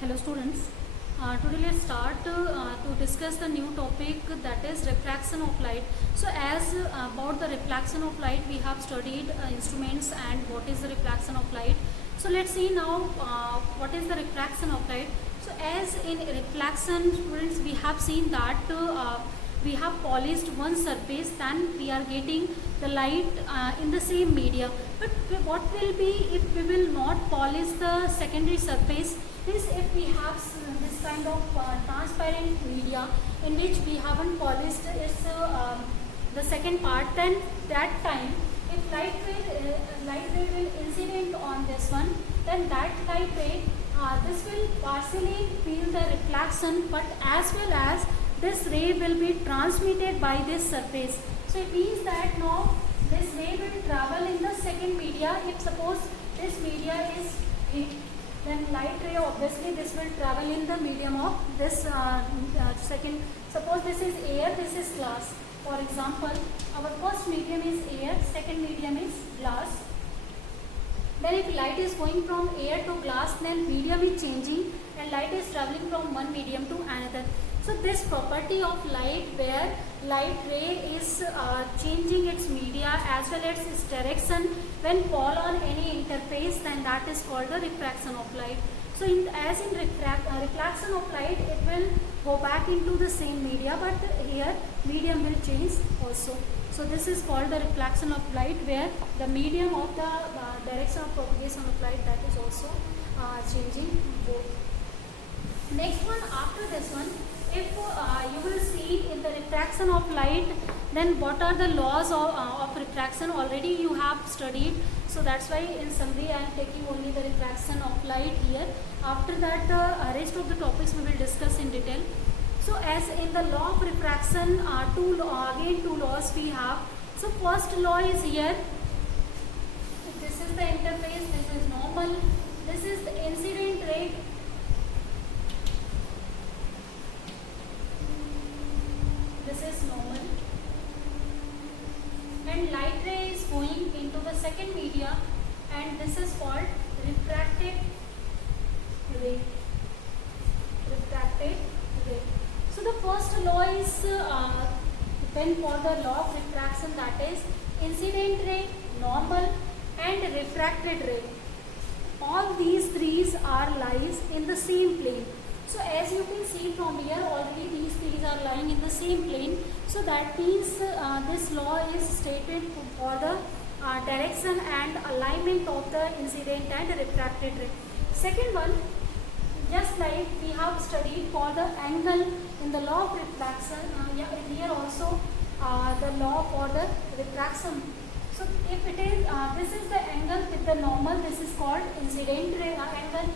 Hello students, today let's start to discuss the new topic, that is refraction of light. So as about the reflection of light, we have studied instruments and what is the reflection of light. So let's see now what is the refraction of light. So as in reflection, students, we have seen that we have polished one surface, then we are getting the light in the same media. But what will be if we will not polish the secondary surface? Means if we have this kind of transparent media in which we haven't polished its the second part, then that time if light ray will incident on this one, then that light ray this will partially feel the reflection, but as well as this ray will be transmitted by this surface. So it means that now this ray will travel in the second media. If suppose this media is heat, then light ray obviously this will travel in the medium of this second. Suppose this is air, this is glass. For example, our first medium is air, second medium is glass. Then if light is going from air to glass, then medium is changing and light is traveling from one medium to another. So this property of light, where light ray is changing its media as well as its direction when fall on any interface, then that is called the refraction of light. So as in reflection of light, it will go back into the same media, but here medium will change also. So this is called the reflection of light, where the medium of the direction of propagation of light, that is also changing both. Next one, after this one, if you will see in the refraction of light, then what are the laws of refraction? Already you have studied, so that's why in summary I am taking only the refraction of light here. After that, the rest of the topics we will discuss in detail. So as in the law of refraction, again two laws we have. So first law is here. This is the interface, this is normal, this is the incident ray. This is normal, and light ray is going into the second media, and this is called refracted ray. Refracted ray. So the first law is when for the law of refraction, that is incident ray, normal and refracted ray. All these three are lies in the same plane. So as you can see from here, already these things are lying in the same plane. So that means this law is stated for the direction and alignment of the incident and refracted ray. Second one, just like we have studied for the angle in the law of refraction, here also the law for the refraction. So if it is, this is the angle with the normal, this is called incident ray angle.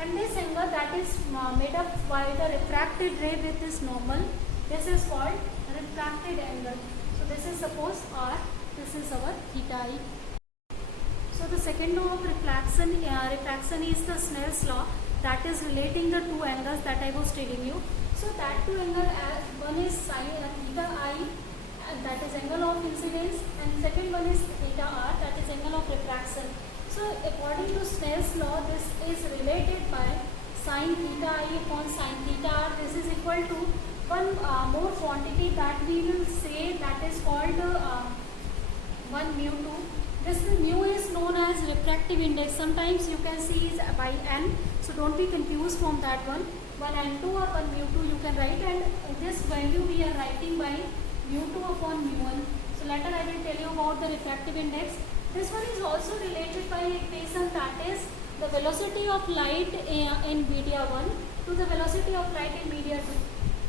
And this angle that is made up by the refracted ray with this normal, this is called refracted angle. So this is suppose R, this is our theta I. So the second law of refraction is the Snell's law, that is relating the two angles that I was telling you. So that two angles, one is sin theta I, that is angle of incidence, and second one is theta R, that is angle of refraction. So according to Snell's law, this is related by sin theta I upon sin theta R. This is equal to one more quantity that we will say, that is called 1 mu2. This mu is known as refractive index. Sometimes you can see is by n. So don't be confused from that one. 1 n2 or 1 mu2 you can write, and this value we are writing by mu2 upon mu1. So later I will tell you about the refractive index. This one is also related by equation, that is the velocity of light in media 1 to the velocity of light in media 2.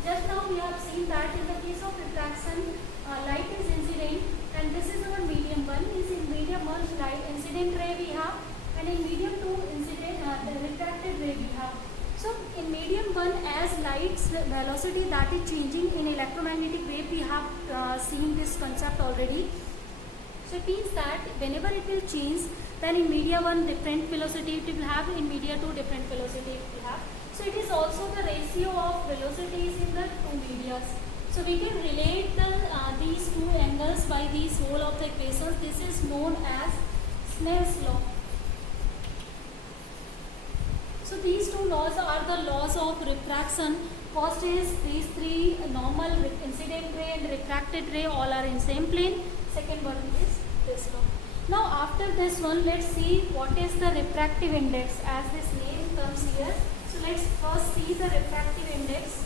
Just now we have seen that in the case of refraction, light is incident, and this is our medium 1. Is in medium 1 light incident ray we have, and in medium 2 incident the refracted ray we have. So in medium 1, as light's velocity that is changing in electromagnetic wave, we have seen this concept already. So it means that whenever it will change, then in media 1 different velocity it will have, in media 2 different velocity it will have. So it is also the ratio of velocities in the two medias. So we can relate these two angles by these whole of the equations. This is known as Snell's law. So these two laws are the laws of refraction. First is these three normal, incident ray and refracted ray all are in same plane. Second one is this law. Now after this one, let's see what is the refractive index as this name comes here. So let's first see the refractive index.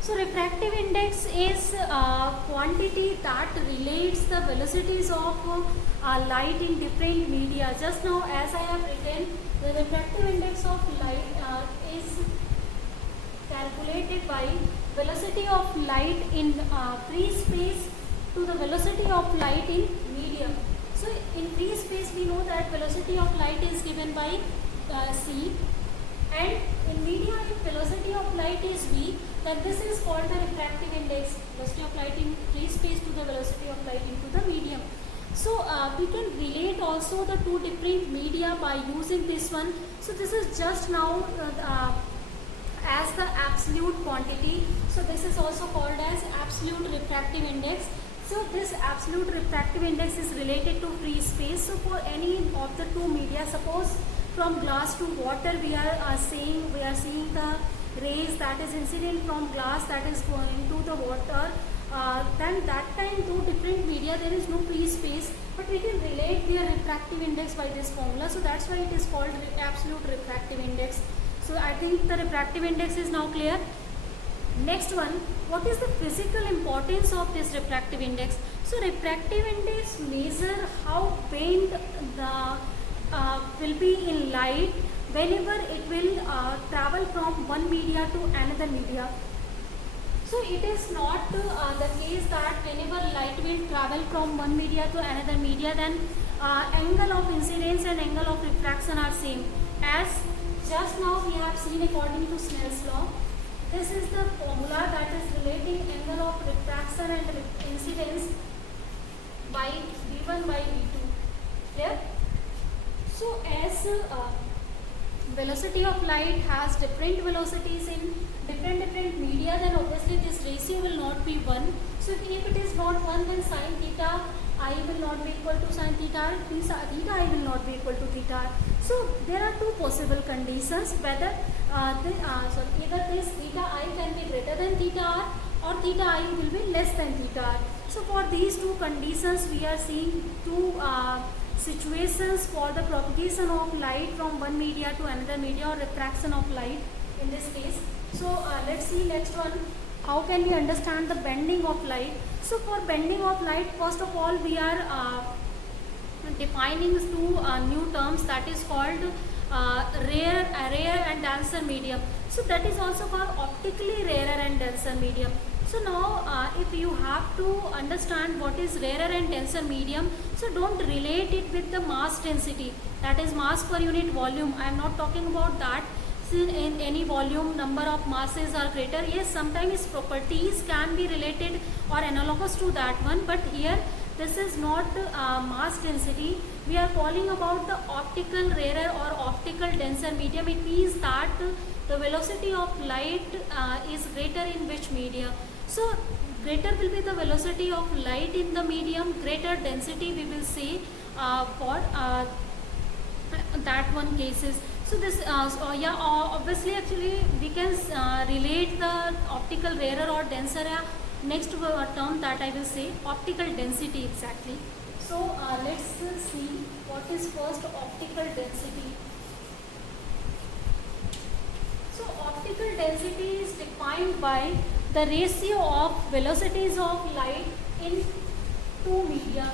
So refractive index is a quantity that relates the velocities of light in different media. Just now as I have written, the refractive index of light is calculated by velocity of light in free space to the velocity of light in medium. So in free space we know that velocity of light is given by c, and in media if velocity of light is v, then this is called the refractive index, velocity of light in free space to the velocity of light into the medium. So we can relate also the two different media by using this one. So this is just now as the absolute quantity. So this is also called as absolute refractive index. So this absolute refractive index is related to free space. So for any of the two media, suppose from glass to water we are seeing the rays that is incident from glass that is going to the water, then that time two different media there is no free space, but we can relate their refractive index by this formula. So that's why it is called absolute refractive index. So I think the refractive index is now clear. Next one, what is the physical importance of this refractive index? So refractive index measure how bend the will be in light whenever it will travel from one media to another media. So it is not the case that whenever light will travel from one media to another media, then angle of incidence and angle of refraction are same. As just now we have seen according to Snell's law, this is the formula that is relating angle of refraction and incidence by v1 by v2. Clear? So as velocity of light has different velocities in different media, then obviously this ratio will not be 1. So if it is not 1, then sin theta I will not be equal to sin theta, theta I will not be equal to theta. So there are two possible conditions, whether either this theta I can be greater than theta r or theta I will be less than theta r. So for these two conditions we are seeing two situations for the propagation of light from one media to another media, or refraction of light in this case. So let's see next one, how can we understand the bending of light. So for bending of light, first of all we are defining two new terms, that is called rare and denser medium. So that is also called optically rarer and denser medium. So now if you have to understand what is rarer and denser medium, so don't relate it with the mass density, that is mass per unit volume. I am not talking about that. In any volume number of masses are greater, yes, sometimes properties can be related or analogous to that one, but here this is not mass density. We are calling about the optical rarer or optical denser medium. It means that the velocity of light is greater in which media. So greater will be the velocity of light in the medium, greater density we will say for that one cases. So this obviously actually we can relate the optical rarer or denser next term that I will say optical density exactly. So let's see what is first optical density. So optical density is defined by the ratio of velocities of light in two media.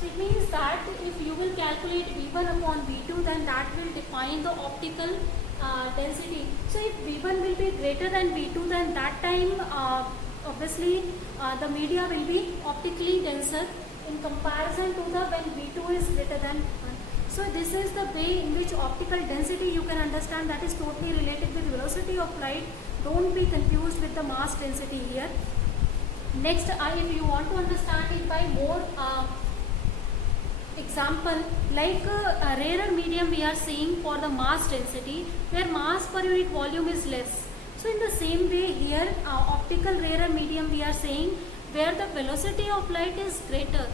So it means that if you will calculate V1 upon V2, then that will define the optical density. So if V1 will be greater than V2, then that time obviously the media will be optically denser in comparison to the when V2 is greater than 1. So this is the way in which optical density you can understand, that is totally related with velocity of light. Don't be confused with the mass density here. Next, if you want to understand it by more example, like a rarer medium we are seeing for the mass density, where mass per unit volume is less. So in the same way here, optical rarer medium we are saying where the velocity of light is greater,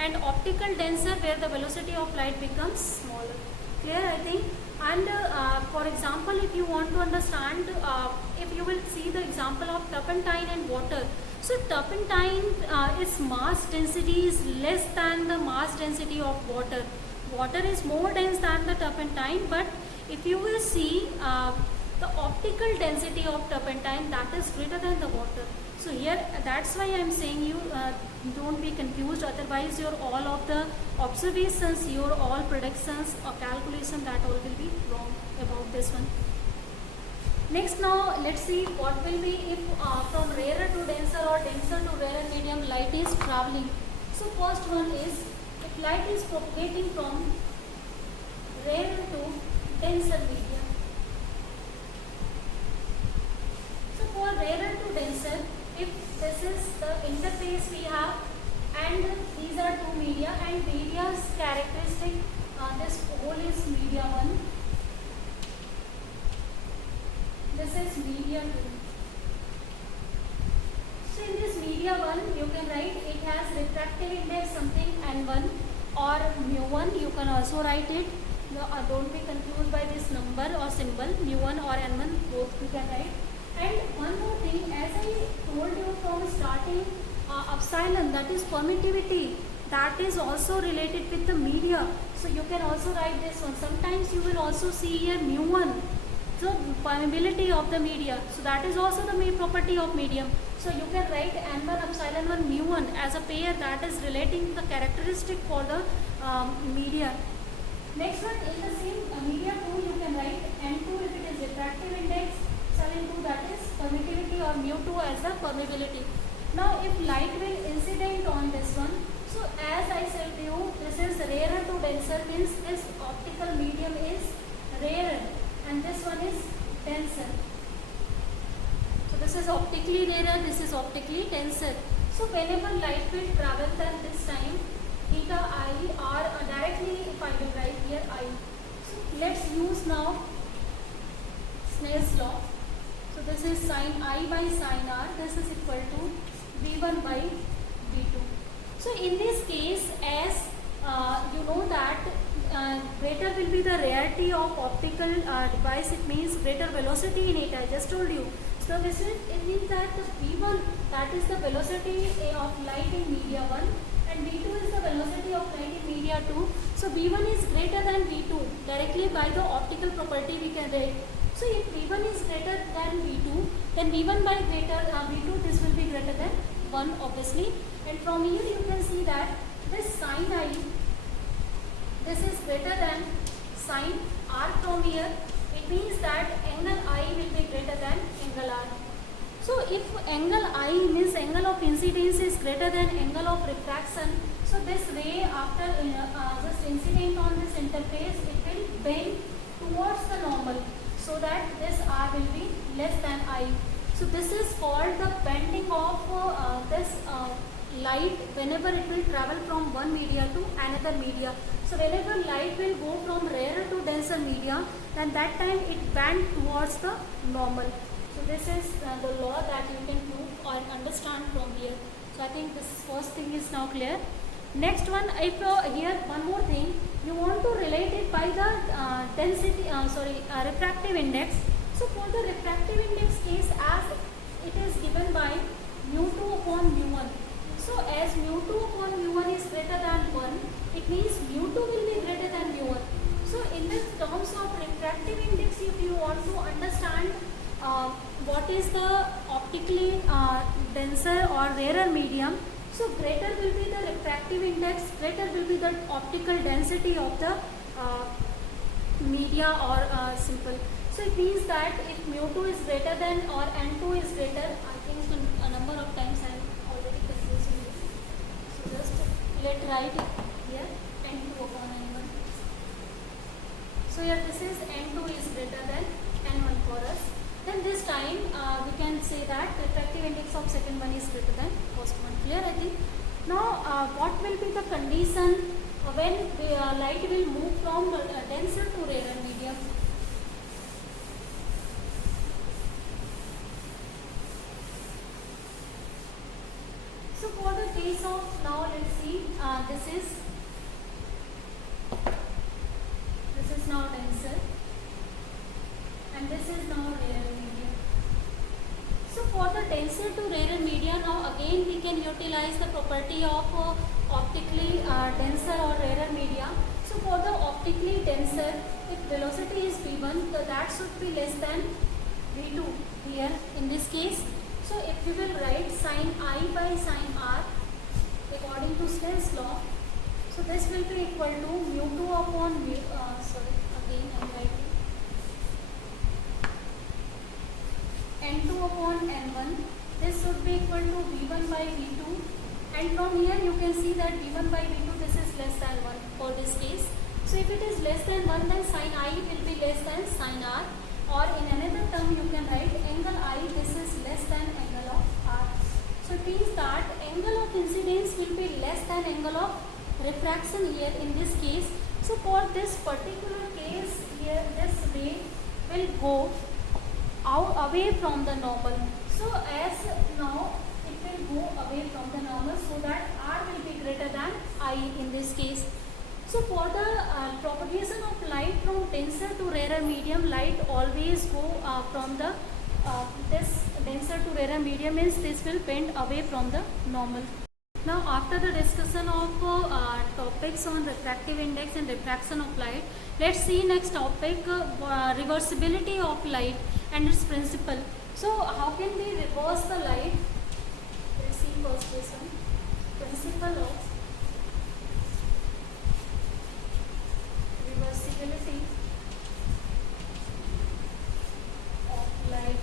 and optical denser where the velocity of light becomes smaller. Clear, I think. And for example, if you want to understand, if you will see the example of turpentine and water. So turpentine, its mass density is less than the mass density of water. Water is more dense than the turpentine, but if you will see the optical density of turpentine, that is greater than the water. So here, that's why I am saying you don't be confused, otherwise your all of the observations, your all predictions or calculation, that all will be wrong about this one. Next, now let's see what will be if from rarer to denser or denser to rarer medium light is traveling. So first one is, if light is propagating from rarer to denser medium. So for rarer to denser, if this is the interface we have and these are two media and media's characteristic, this whole is media 1, this is media 2. So in this media 1 you can write it has refractive index something n1 or mu1, you can also write it. No, don't be confused by this number or symbol, mu1 or n1, both you can write. And one more thing, as I told you from starting, epsilon, that is permittivity, that is also related with the media. So you can also write this one. Sometimes you will also see here mu1, so permeability of the media. So that is also the main property of medium. So you can write n1 epsilon 1 mu1 as a pair that is relating the characteristic for the media. Next one, in the same media 2, you can write n2 if it is refractive index, epsilon 2 that is permittivity, or mu2 as the permeability. Now if light will incident on this one, so as I said to you, this is rarer to denser, means this optical medium is rarer and this one is denser. So this is optically rarer, this is optically denser. So whenever light will travel, then this time theta I, or directly if I will write here I. So let's use now Snell's law. So this is sin I by sin R, this is equal to V1 by V2. So in this case, as you know that greater will be the rarity of optical device, it means greater velocity in it, I just told you. So this is, it means that the V1, that is the velocity of light in media 1 and V2 is the velocity of light in media 2. So V1 is greater than V2, directly by the optical property we can write. So if V1 is greater than V2, then V1 by greater V2, this will be greater than 1 obviously. And from here you can see that this sin I, this is greater than sin R from here. It means that angle I will be greater than angle R. So if angle I means angle of incidence is greater than angle of refraction, so this ray after just incident on this interface, it will bend towards the normal, so that this R will be less than I. So this is called the bending of this light whenever it will travel from one media to another media. So whenever light will go from rarer to denser media, then that time it bend towards the normal. So this is the law that you can prove or understand from here. So I think this first thing is now clear. Next one, if here one more thing, you want to relate it by the density, refractive index. So for the refractive index case, as it is given by mu2 upon mu1. So as mu2 upon mu1 is greater than 1, it means mu2 will be greater than mu1. So in this terms of refractive index, if you want to understand what is the optically denser or rarer medium, so greater will be the refractive index, greater will be the optical density of the media or simple. So it means that if mu2 is greater than or n2 is greater, I think a number of times I am already confusing you. So just let's write it here, n2 upon n1. So here this is n2 is greater than n1 for us. Then this time we can say that refractive index of second one is greater than first one. Clear, I think. Now what will be the condition when the light will move from denser to rarer medium? So for the case of, now let's see, this is now and this is now rarer media. So for the denser to rarer media, now again we can utilize the property of optically denser or rarer media. So for the optically denser, if velocity is v1, so that should be less than v2 here in this case. So if we will write sin I by sin r according to Snell's law, so this will be equal to mu2 upon mu, sorry, again I am writing n2 upon n1. This should be equal to v1 by v2, and from here you can see that v1 by v2, this is less than 1 for this case. So if it is less than 1, then sin I will be less than sin r, or in another term you can write angle I, this is less than angle of r. So it means that angle of incidence will be less than angle of refraction here in this case. So for this particular case here, this ray will go out away from the normal. So as now it will go away from the normal, so that r will be greater than I in this case. So for the propagation of light from denser to rarer medium, light always go from the this denser to rarer medium, means this will bend away from the normal. Now after the discussion of topics on refractive index and refraction of light, let's see next topic, reversibility of light and its principle. So how can we reverse the light? Let's see first this one, principle of reversibility of light.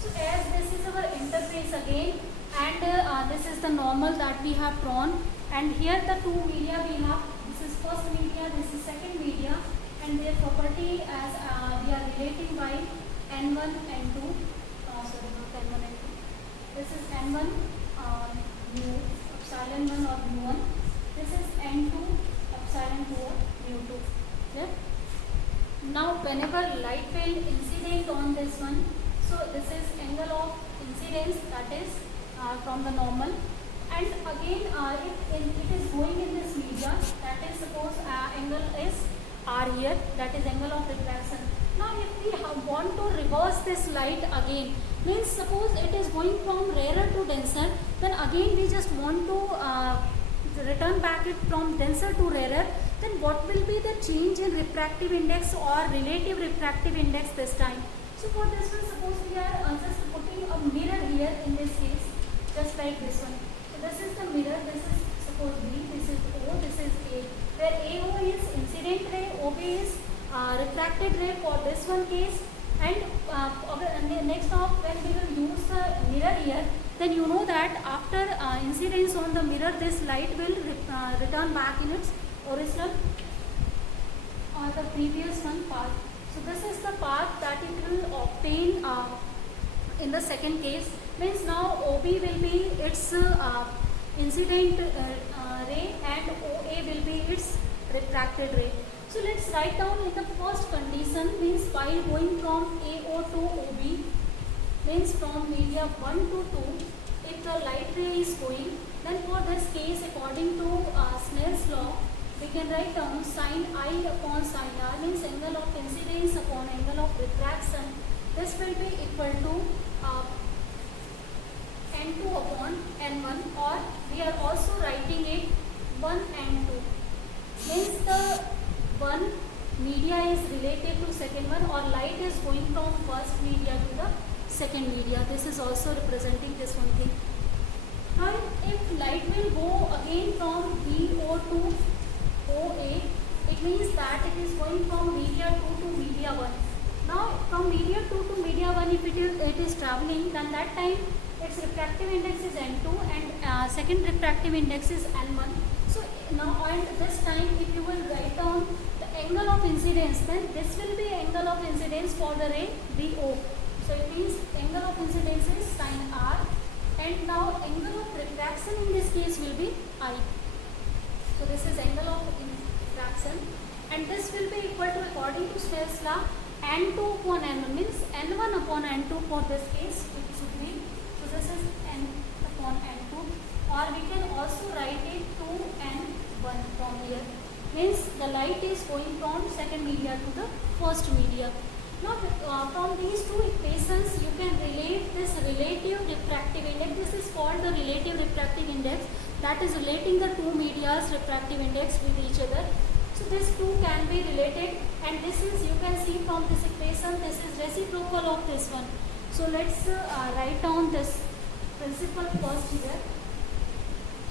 So as this is our interface again, and this is the normal that we have drawn, and here the two media we have, this is first media, this is second media, and their property as we are relating by n1, n2, sorry not n1, n2, this is n1 mu epsilon 1 or mu1, this is n2 epsilon 2 or mu2. Yeah? Now whenever light will incident on this one, so this is angle of incidence, that is from the normal, and again if it is going in this media, that is suppose angle is r here, that is angle of refraction. Now if we want to reverse this light again, means suppose it is going from rarer to denser, then again we just want to return back it from denser to rarer, then what will be the change in refractive index or relative refractive index this time? So for this one, suppose we are just putting a mirror here in this case, just like this one. So this is the mirror, this is suppose B, this is O, this is A, where AO is incident ray, OB is refracted ray for this one case, and next off when we will use the mirror here, then you know that after incidence on the mirror, this light will return back in its original or the previous one path. So this is the path that it will obtain in the second case, means now OB will be its incident ray and OA will be its refracted ray. So let's write down in the first condition, means while going from AO to OB, means from media 1 to 2, if the light ray is going, then for this case according to Snell's law, we can write down sin I upon sin r, means angle of incidence upon angle of refraction. This will be equal to n2 upon n1, or we are also writing it 1 and 2. Means the one media is relative to second one, or light is going from first media to the second media. This is also representing this one thing. Now if light will go again from BO to OA, it means that it is going from media 2 to media 1. Now from media 2 to media 1, if it is traveling, then that time its refractive index is n2 and second refractive index is n1. So now and this time if you will write down the angle of incidence, then this will be angle of incidence for the ray BO. So it means angle of incidence is sin r, and now angle of refraction in this case will be I. So this is angle of refraction, and this will be equal to, according to Snell's law, n2 upon n1, means n1 upon n2 for this case, which should be, so this is n upon n2, or we can also write it 2 n1 from here, Means the light is going from second media to the first media. Now from these two equations you can relate this relative refractive index. This is called the relative refractive index, that is relating the two media's refractive index with each other. So these two can be related, and this is, you can see from this equation, this is reciprocal of this one. So let's write down this principle first here.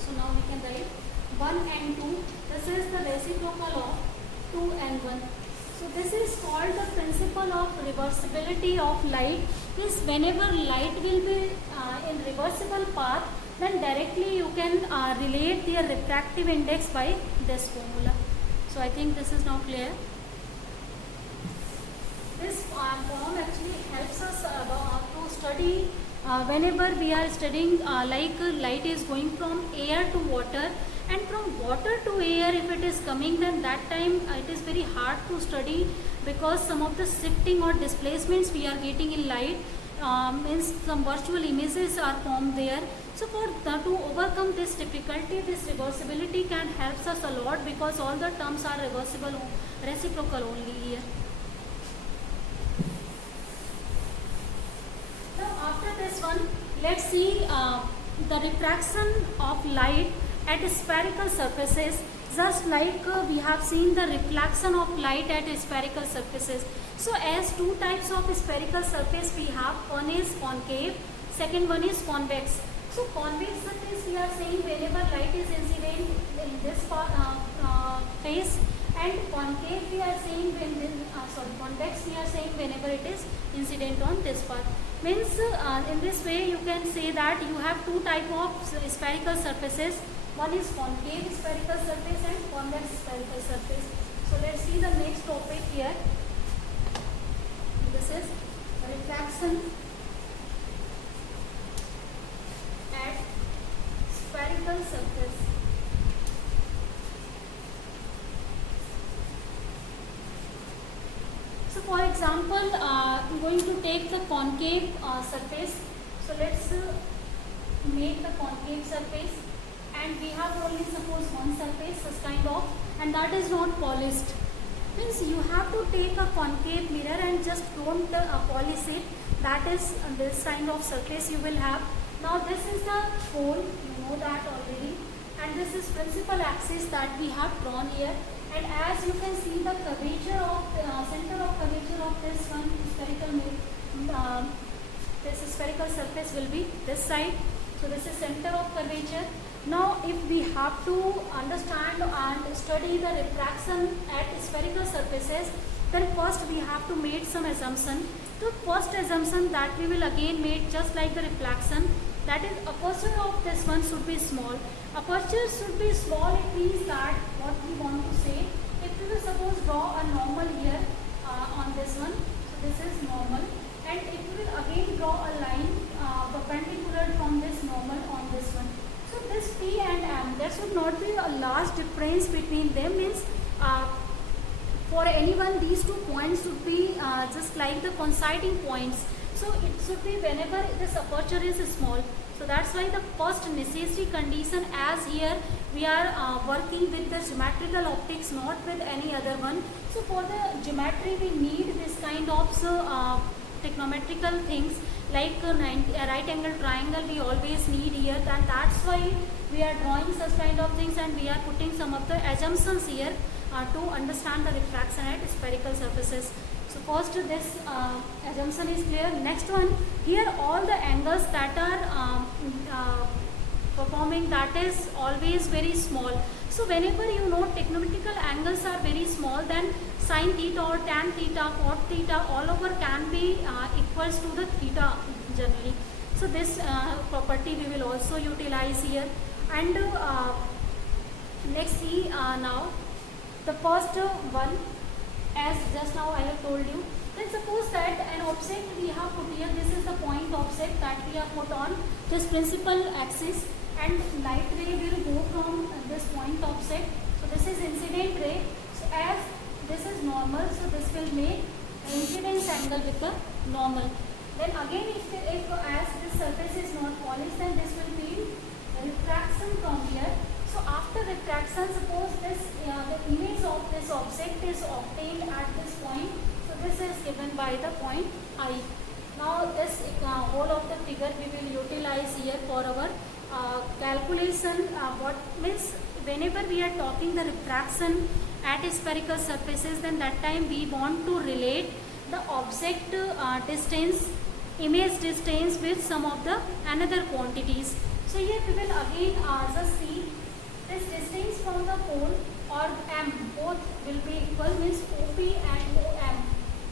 So now we can write 1 and 2. This is the reciprocal of 2 and 1. So this is called the principle of reversibility of light. Means whenever light will be in reversible path, then directly you can relate their refractive index by this formula. So I think this is now clear. This form actually helps us to study whenever we are studying like light is going from air to water, and from water to air if it is coming, then that time it is very hard to study, because some of the shifting or displacements we are getting in light, means some virtual images are formed there. So to overcome this difficulty, this reversibility can help us a lot, because all the terms are reversible, reciprocal only here. Now after this one, let's see the refraction of light at spherical surfaces, just like we have seen the reflection of light at spherical surfaces. So as two types of spherical surface we have, one is concave, second one is convex. So convex surface we are saying whenever light is incident in this face, and concave we are saying convex we are saying whenever it is incident on this part. Means in this way you can say that you have two type of spherical surfaces. One is concave spherical surface and convex spherical surface. So let's see the next topic here. This is refraction at spherical surface. So for example, I'm going to take the concave surface. So let's make the concave surface, and we have only suppose one surface, such kind of, and that is not polished. Means you have to take a concave mirror and just don't polish it. That is this kind of surface you will have. Now this is the pole, you know that already, and this is principal axis that we have drawn here. And as you can see, the curvature of center of curvature of this one spherical this spherical surface will be this side. So this is center of curvature. Now if we have to understand and study the refraction at spherical surfaces, then first we have to make some assumption. The first assumption that we will again make, just like the reflection, that is aperture of this one should be small. Aperture should be small, it means that what we want to say, if we will suppose draw a normal here on this one, so this is normal, and if we will again draw a line perpendicular from this normal on this one. So this P and M, there should not be a large difference between them. Means for anyone these 2 points should be just like the coinciding points. So it should be whenever this aperture is small. So that's why the first necessary condition, as here we are working with the geometrical optics, not with any other one. So for the geometry we need this kind of trigonometrical things, like a right angle triangle we always need here, and that's why we are drawing such kind of things, and we are putting some of the assumptions here to understand the refraction at spherical surfaces. So first this assumption is clear. Next one, here all the angles that are performing, that is always very small. So whenever you know trigonometrical angles are very small, then sin theta or tan theta, cot theta, all over can be equals to the theta generally. So this property we will also utilize here. And let's see now the first one, as just now I have told you. Let's suppose that an object we have put here, this is the point object that we have put on this principal axis, and light ray will go from this point object. So this is incident ray. So as this is normal, so this will make incidence angle with the normal. Then again if as this surface is not polished, then this will be refraction from here. So after after refraction, suppose this the image of this object is obtained at this point. So this is given by the point I. Now this whole of the figure we will utilize here for our calculation. What means, whenever we are talking the refraction at spherical surfaces, then that time we want to relate the object distance, image distance with some of the another quantities. So here we will again just see this distance from the pole or M, both will be equal, means OP and OM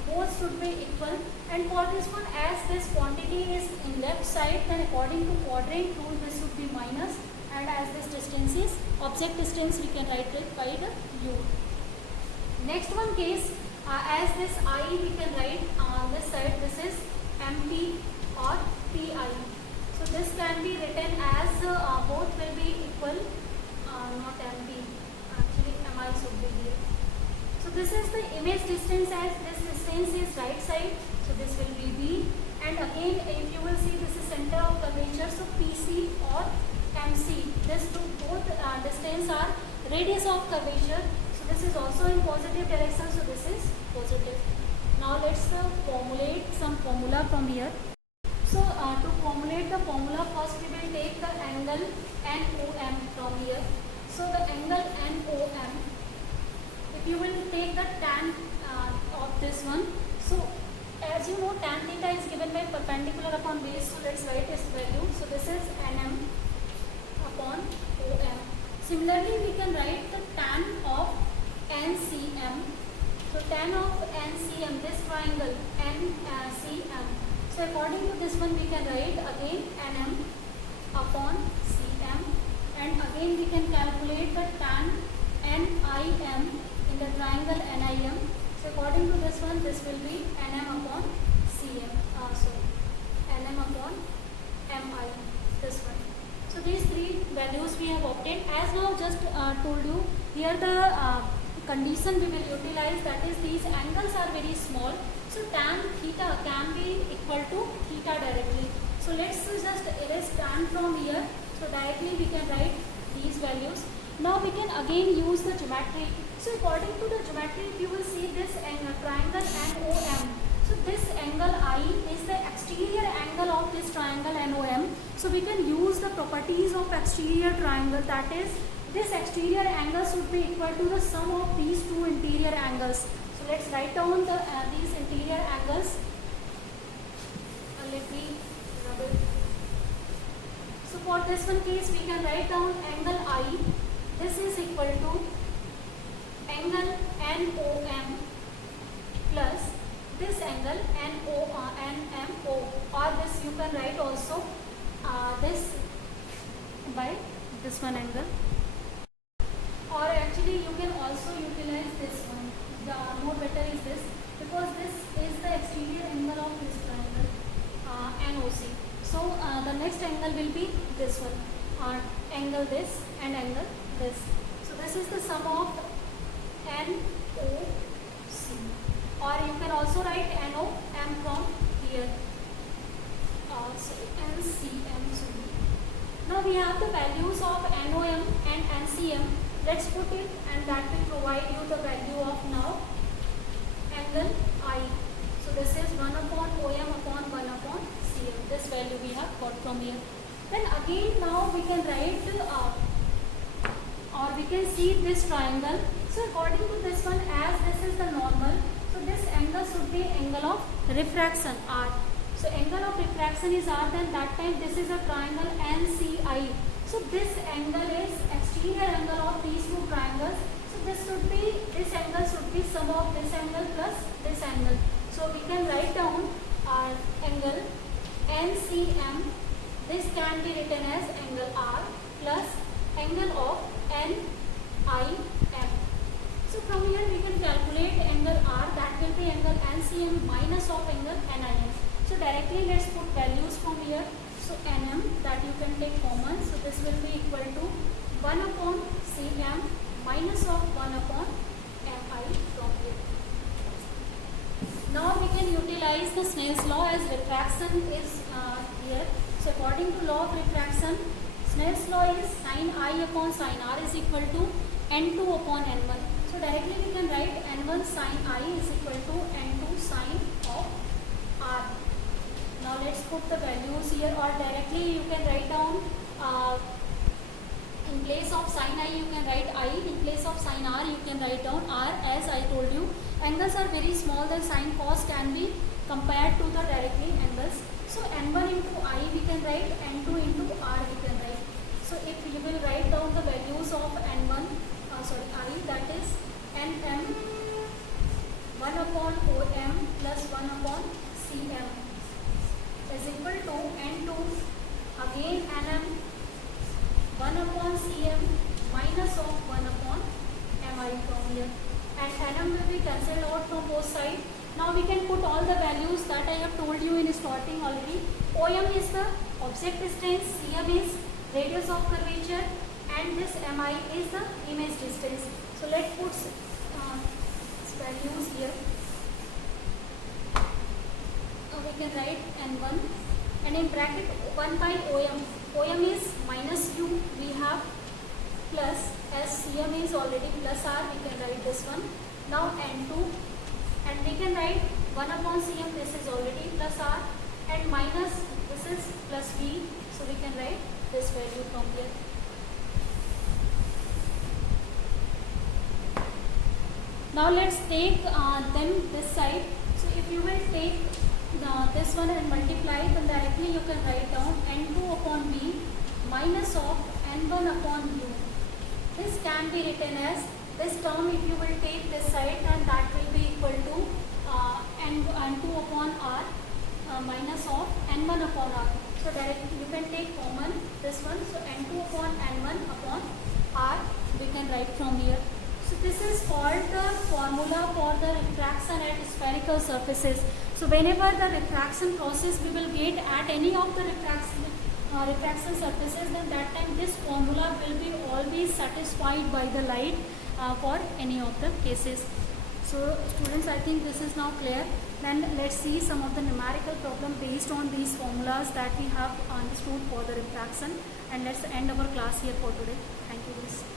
both should be equal. And for this one, as this quantity is in left side, then according to quadrant rule this should be minus, and as this distance is object distance, we can write it by the U. Next one case, as this I we can write on this side, this is MP or PI. So this can be written as both will be equal, not MP, actually MI should be here. So this is the image distance, as this distance is right side, so this will be B. And again, if you will see, this is center of curvature, so PC or MC. This two both distance are radius of curvature. So this is also in positive direction, so this is positive. Now let's formulate some formula from here. So to formulate the formula, first we will take the angle NOM from here. So the angle NOM, if you will take the tan of this one, so as you know, tan theta is given by perpendicular upon base, so let's write its value. So this is NM upon OM. Similarly, we can write the tan of NCM. So tan of NCM, this triangle NCM. So according to this one, we can write again NM upon CM, and again we can calculate the tan NIM in the triangle NIM. So according to this one, this will be NM upon CM. NM upon MI. This one. So these three values we have obtained. As now just told you, here the condition we will utilize, that is these angles are very small. So tan theta can be equal to theta directly. So let's just erase tan from here. So directly we can write these values. Now we can again use the geometry. So according to the geometry, if you will see this triangle NOM. So this angle I is the exterior angle of this triangle NOM. So we can use the properties of exterior triangle, that is this exterior angle should be equal to the sum of these two interior angles. So let's write down the these interior angles. Let me rub it. So for this one case, we can write down angle I. This is equal to angle NOM plus this angle NMO, or this you can write also this by this one angle, or actually you can also utilize this one. The more better is this, because this is the exterior angle of this triangle NOC. So the next angle will be this one, angle this and angle this. So this is the sum of NOC, or you can also write NOM from here. NCM. Now we have the values of NOM and NCM. Let's put it, and that will provide you the value of now angle I. So this is 1 upon OM upon 1 upon CM. This value we have got from here. Then again now we can write or we can see this triangle. So according to this one, as this is the normal, so this angle should be angle of refraction R. So angle of refraction is R, then that time this is a triangle NCI. So this angle is exterior angle of these two triangles. So this angle should be sum of this angle plus this angle. So we can write down our angle NCM. This can be written as angle R plus angle of NIM. So from here we can calculate angle R, that will be angle NCM minus of angle NIM. So directly let's put values from here. So NM, that you can take common. So this will be equal to 1 upon CM minus of 1 upon MI from here. Now we can utilize the Snell's law, as refraction is here. So according to law of refraction, Snell's law is sin I upon sin r is equal to n2 upon n1. So directly we can write n1 sin I is equal to n2 sin of r. Now let's put the values here, or directly you can write down in place of sin I you can write I, in place of sin r you can write down r. As I told you, angles are very small, the sin cos can be compared to the directly angles. So n1 into I we can write, n2 into r we can write. So if you will write down the values of n1, I, that is nm 1 upon om plus 1 upon cm is equal to n2 again nm 1 upon cm minus of 1 upon mi from here, and nm will be cancelled out from both sides. Now we can put all the values that I have told you in starting already. OM is the object distance, CM is radius of curvature, and this MI is the image distance. So let's put values here. We can write N1, and in bracket 1 by OM. OM is minus U we have, plus as CM is already plus R, we can write this one. Now N2, and we can write 1 upon cm, this is already plus r, and minus this is plus v, so we can write this value from here. Now let's take them this side. So if you will take this one and multiply, then directly you can write down n2 upon v minus of n1 upon u. This can be written as this term. If you will take this side, and that will be equal to n2 upon r minus of n1 upon r. So directly you can take common this one. So n2 upon n1 upon r we can write from here. So this is called the formula for the refraction at spherical surfaces. So whenever the refraction process we will get at any of the refraction surfaces, then that time this formula will be always satisfied by the light for any of the cases. So students, I think this is now clear. Then let's see some of the numerical problem based on these formulas that we have understood for the refraction, and let's end our class here for today. Thank you guys.